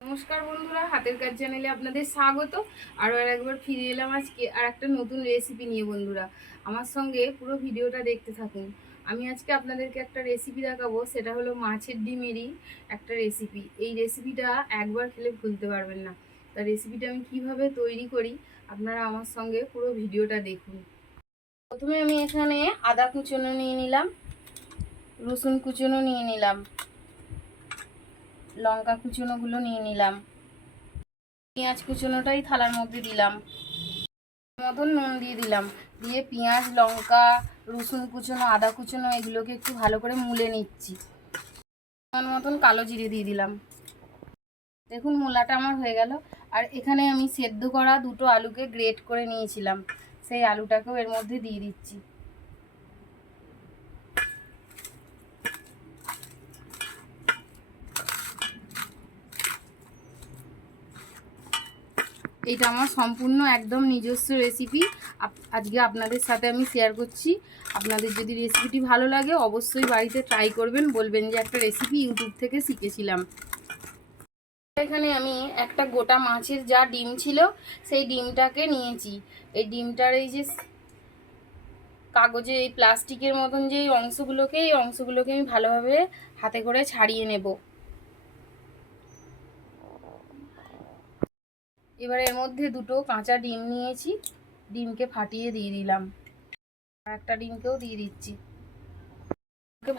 নমস্কার বন্ধুরা, হাতের কাজ চ্যানেলে আপনাদের স্বাগত। আরও আর একবার ফিরে এলাম আজকে আর একটা নতুন রেসিপি নিয়ে বন্ধুরা। আমার সঙ্গে পুরো ভিডিওটা দেখতে থাকুন। আমি আজকে আপনাদেরকে একটা রেসিপি দেখাবো, সেটা হলো মাছের ডিমেরই একটা রেসিপি এই রেসিপিটা একবার খেলে ভুলতে পারবেন না। তা রেসিপিটা আমি কীভাবে তৈরি করি, আপনারা আমার সঙ্গে পুরো ভিডিওটা দেখুন। প্রথমে আমি এখানে আদা কুচনো নিয়ে নিলাম, রসুন কুচনো নিয়ে নিলাম, লঙ্কা কুচনোগুলো নিয়ে নিলাম, পেঁয়াজ কুচনোটাই থালার মধ্যে দিলাম, মতন নুন দিয়ে দিলাম, দিয়ে পেঁয়াজ, লঙ্কা, রসুন কুচনো, আদা কুচনো এগুলোকে একটু ভালো করে মুলে নিচ্ছি। আমার মতন কালো জিরে দিয়ে দিলাম। দেখুন মূলাটা আমার হয়ে গেল। আর এখানে আমি সেদ্ধ করা দুটো আলুকে গ্রেট করে নিয়েছিলাম। সেই আলুটাকেও এর মধ্যে দিয়ে দিচ্ছি। এটা আমার সম্পূর্ণ একদম নিজস্ব রেসিপি আজকে আপনাদের সাথে আমি শেয়ার করছি। আপনাদের যদি রেসিপিটি ভালো লাগে, অবশ্যই বাড়িতে ট্রাই করবেন। বলবেন যে একটা রেসিপি ইউটিউব থেকে শিখেছিলাম। এখানে আমি একটা গোটা মাছের যা ডিম ছিল, সেই ডিমটাকে নিয়েছি। এই ডিমটার এই যে কাগজে, এই প্লাস্টিকের মতন যে অংশগুলোকে, এই অংশগুলোকে আমি ভালোভাবে হাতে করে ছাড়িয়ে নেব। এবার এর মধ্যে দুটো কাঁচা ডিম নিয়েছি, ডিমকে ফাটিয়ে দিয়ে দিলাম। আর একটা ডিমকেও দিয়ে দিচ্ছি।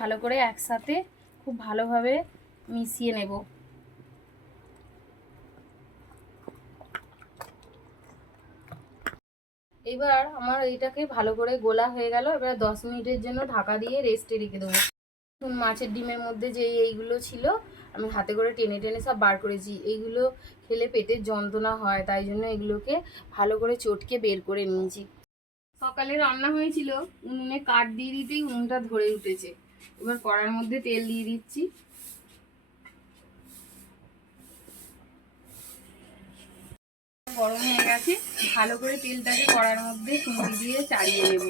ভালো করে একসাথে খুব ভালোভাবে মিশিয়ে নেব। এবার আমার এইটাকে ভালো করে গোলা হয়ে গেল। এবার দশ মিনিটের জন্য ঢাকা দিয়ে রেস্টে রেখে দেবো। মাছের ডিমের মধ্যে যে এইগুলো ছিল, আমি হাতে করে টেনে টেনে সব বার করেছি। এইগুলো খেলে পেটের যন্ত্রণা হয়, তাই জন্য এগুলোকে ভালো করে চটকে বের করে নিয়েছি। সকালে রান্না হয়েছিল, উনুনে কাঠ দিয়ে দিতেই উনুনটা ধরে উঠেছে। এবার কড়ার মধ্যে তেল দিয়ে দিচ্ছি। গরম হয়ে গেছে, ভালো করে তেলটাকে কড়ার মধ্যে খুঁড়ি দিয়ে চালিয়ে নেব।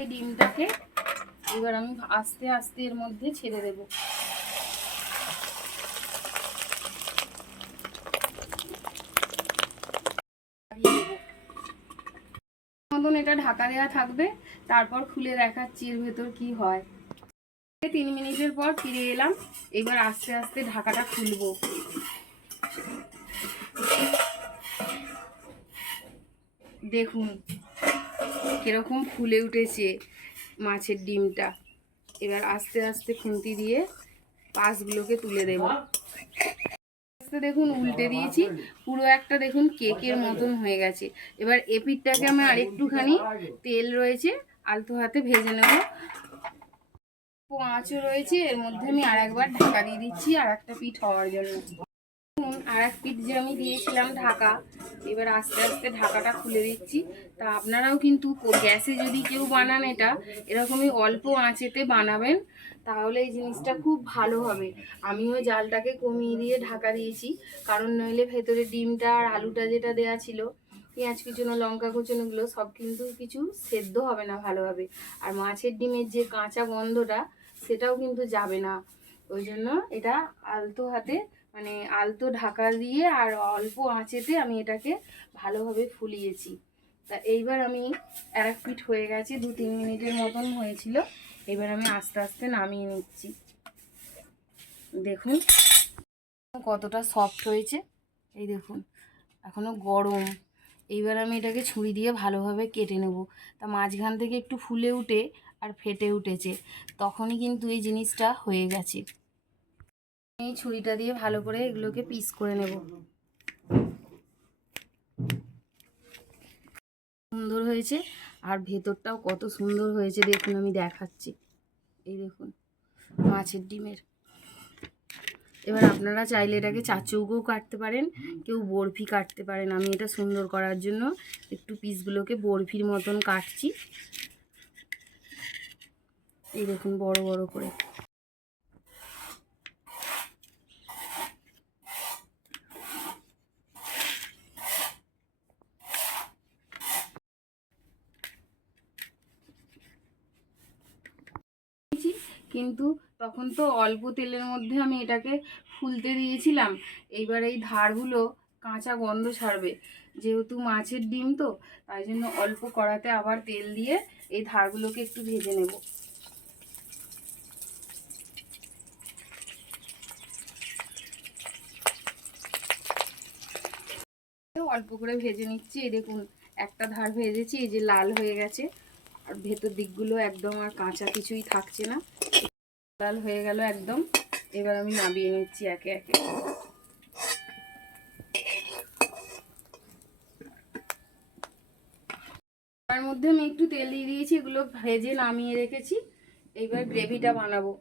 ডিমটাকে এবার আমি আস্তে আস্তে এর মধ্যে ছেড়ে দেব। মতন এটা ঢাকা দেওয়া থাকবে, তারপর খুলে দেখাচ্ছি এর ভেতর কি হয়। তিন মিনিটের পর ফিরে এলাম। এবার আস্তে আস্তে ঢাকাটা খুলবো। দেখুন, কীরকম ফুলে উঠেছে মাছের ডিমটা। এবার আস্তে আস্তে খুন্তি দিয়ে পাশগুলোকে তুলে দেব। আস্তে দেখুন, উল্টে দিয়েছি। পুরো একটা দেখুন কেকের মতন হয়ে গেছে। এবার এপিটটাকে আমি আরেকটুখানি তেল রয়েছে, আলতো হাতে ভেজে নেব। আঁচও রয়েছে, এর মধ্যে আমি আর একবার ঢাকা দিয়ে দিচ্ছি আর একটা পিঠ হওয়ার জন্য। আর এক পিঠ যে আমি দিয়েছিলাম ঢাকা, এবার আস্তে আস্তে ঢাকাটা খুলে দিচ্ছি। তা আপনারাও কিন্তু গ্যাসে যদি কেউ বানান এটা, এরকমই অল্প আঁচেতে বানাবেন, তাহলে এই জিনিসটা খুব ভালো হবে। আমিও জালটাকে কমিয়ে দিয়ে ঢাকা দিয়েছি, কারণ নইলে ভেতরে ডিমটা আর আলুটা যেটা দেয়া ছিল, পেঁয়াজ কুচনো, লঙ্কা কুচনোগুলো সব কিন্তু কিছু সেদ্ধ হবে না ভালোভাবে। আর মাছের ডিমের যে কাঁচা গন্ধটা সেটাও কিন্তু যাবে না। ওই জন্য এটা আলতো হাতে মানে আলতো ঢাকা দিয়ে আর অল্প আঁচেতে আমি এটাকে ভালোভাবে ফুলিয়েছি। তা এইবার আমি আর এক পিঠ হয়ে গেছে, দু তিন মিনিটের মতন হয়েছিল। এবার আমি আস্তে আস্তে নামিয়ে নিচ্ছি। দেখুন কতটা সফট হয়েছে। এই দেখুন এখনও গরম। এইবার আমি এটাকে ছুরি দিয়ে ভালোভাবে কেটে নেব। তা মাঝখান থেকে একটু ফুলে উঠে আর ফেটে উঠেছে। তখনই কিন্তু এই জিনিসটা হয়ে গেছে। এই ছুরিটা দিয়ে ভালো করে এগুলোকে পিস করে নেব। সুন্দর হয়েছে। আর ভেতরটাও কত সুন্দর হয়েছে দেখুন, আমি দেখাচ্ছি। এই দেখুন, মাছের ডিমের। এবার আপনারা চাইলে এটাকে চাচৌকেও কাটতে পারেন, কেউ বরফি কাটতে পারেন। আমি এটা সুন্দর করার জন্য একটু পিসগুলোকে বরফির মতন কাটছি। এই দেখুন বড় বড় করে। কিন্তু তখন তো অল্প তেলের মধ্যে আমি এটাকে ফুলতে দিয়েছিলাম। এইবার এই ধারগুলো কাঁচা গন্ধ ছাড়বে। যেহেতু মাছের ডিম তো, তাই জন্য অল্প কড়াতে আবার তেল দিয়ে এই ধারগুলোকে একটু ভেজে নেব। অল্প করে ভেজে নিচ্ছি। এই দেখুন, একটা ধার ভেজেছি, এই যে লাল হয়ে গেছে। আর ভেতর দিকগুলো একদম আর কাঁচা কিছুই থাকছে না। লাল হয়ে গেল একদম। এবার আমি নামিয়ে নিচ্ছি একে একে। তার মধ্যে আমি একটু তেল দিয়ে দিয়েছি, এগুলো ভেজে নামিয়ে রেখেছি। এইবার গ্রেভিটা বানাবো।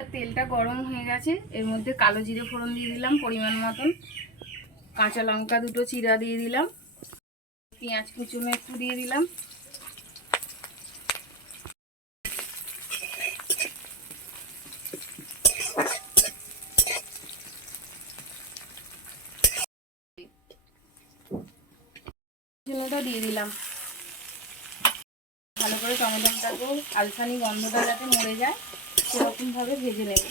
তেলটা গরম হয়ে গেছে, এর মধ্যে কালো জিরে ফোড়ন দিয়ে দিলাম পরিমাণ মতন। কাঁচা লঙ্কা দুটো চিরা দিয়ে দিলাম। পেঁয়াজ কুচুনো একটু দিয়ে দিলাম। দিয়ে দিলাম। ভালো করে টমেটোটাকেও আলসানি গন্ধটা যাতে মরে যায়, সেরকমভাবে ভেজে নেব।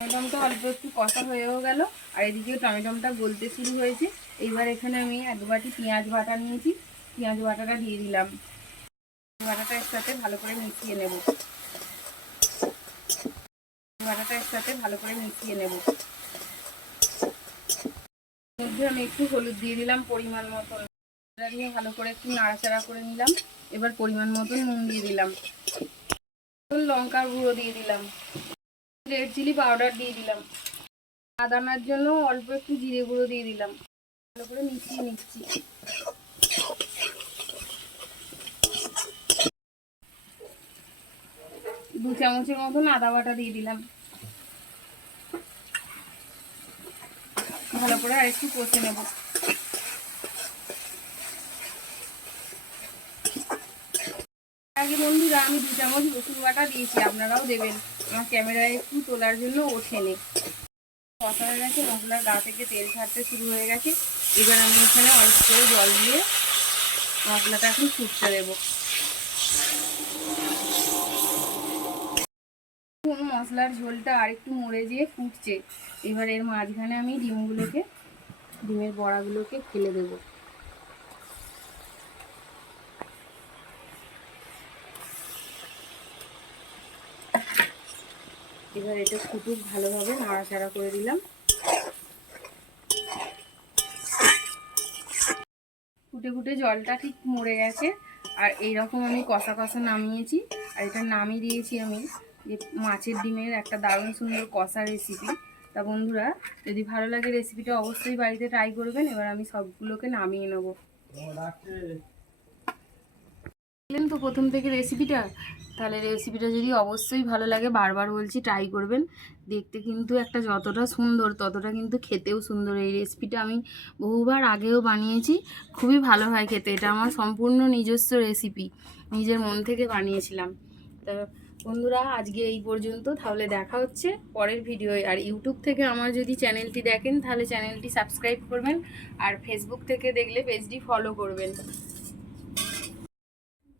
টমেটোটা অল্প একটু কষা হয়েও গেল, আর এদিকে টমেটোটা গলতে শুরু হয়েছে। এইবার এখানে আমি এক বাটি পেঁয়াজ বাটা নিয়েছি। পেঁয়াজ বাটাটা দিয়ে দিলাম। বাটাটা এর সাথে ভালো করে মিশিয়ে নেব। বাটাটা এর সাথে ভালো করে মিশিয়ে নেব। মধ্যে আমি একটু হলুদ দিয়ে দিলাম পরিমাণ মতন। দিয়ে ভালো করে একটু নাড়াচাড়া করে নিলাম। এবার পরিমাণ মতন নুন দিয়ে দিলাম। লঙ্কার গুঁড়ো দিয়ে দিলাম। রেড চিলি পাউডার দিয়ে দিলাম। আদানার জন্য অল্প একটু জিরে গুঁড়ো দিয়ে দিলাম। ভালো করে মিশিয়ে নিচ্ছি। দু চামচের মতন আদা বাটা দিয়ে দিলাম। ভালো করে আর একটু কষে নেব। আগে বন্ধুরা আমি দু চামচ রসুন বাটা দিয়েছি, আপনারাও দেবেন। আমার ক্যামেরায় একটু তোলার জন্য ওঠেনি। কষা হয়ে গেছে মশলার গা থেকে তেল ছাড়তে শুরু হয়ে গেছে। এবার আমি এখানে অল্প করে জল দিয়ে মশলাটা এখন ফুটতে দেবো। মশলার ঝোলটা আর একটু মরে যেয়ে ফুটছে। এবার এর মাঝখানে আমি ডিমগুলোকে, ডিমের বড়াগুলোকে ফেলে দেবো। এবার এটা ফুটুক ভালোভাবে নাড়াচাড়া করে দিলাম। ফুটে ফুটে জলটা ঠিক মরে গেছে, আর এই রকম আমি কষা কষা নামিয়েছি, আর এটা নামিয়ে দিয়েছি আমি। যে মাছের ডিমের একটা দারুণ সুন্দর কষা রেসিপি তা বন্ধুরা, যদি ভালো লাগে রেসিপিটা অবশ্যই বাড়িতে ট্রাই করবেন, এবার আমি সবগুলোকে নামিয়ে নেব। দেখলেন তো প্রথম থেকে রেসিপিটা তাহলে রেসিপিটা যদি অবশ্যই ভালো লাগে, বারবার বলছি ট্রাই করবেন। দেখতে কিন্তু একটা যতটা সুন্দর, ততটা কিন্তু খেতেও সুন্দর। এই রেসিপিটা আমি বহুবার আগেও বানিয়েছি। খুবই ভালো হয় খেতে। এটা আমার সম্পূর্ণ নিজস্ব রেসিপি নিজের মন থেকে বানিয়েছিলাম। তা বন্ধুরা, আজকে এই পর্যন্ত। তাহলে দেখা হচ্ছে পরের ভিডিওয়ে। আর ইউটিউব থেকে আমার যদি চ্যানেলটি দেখেন, তাহলে চ্যানেলটি সাবস্ক্রাইব করবেন। আর ফেসবুক থেকে দেখলে পেজটি ফলো করবেন।